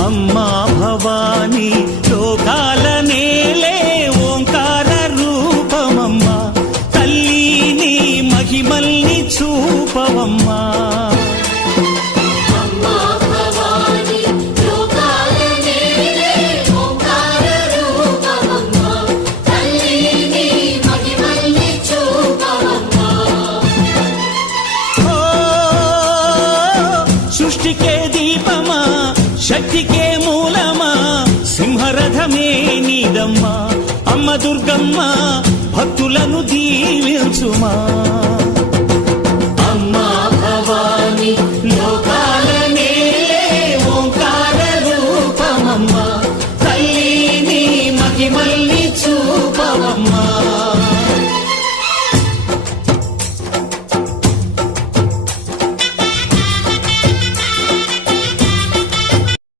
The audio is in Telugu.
అమ్మా భవానీ లోకాల నేలే ఓంకార రూపమమ్మా తల్లి నీ మహిమల్ని చూపవమ్మా సృష్టికే దీపమా శక్తికే మూలమా సింహరథమే నీదమ్మా అమ్మ దుర్గమ్మ భక్తులను దీవించుమా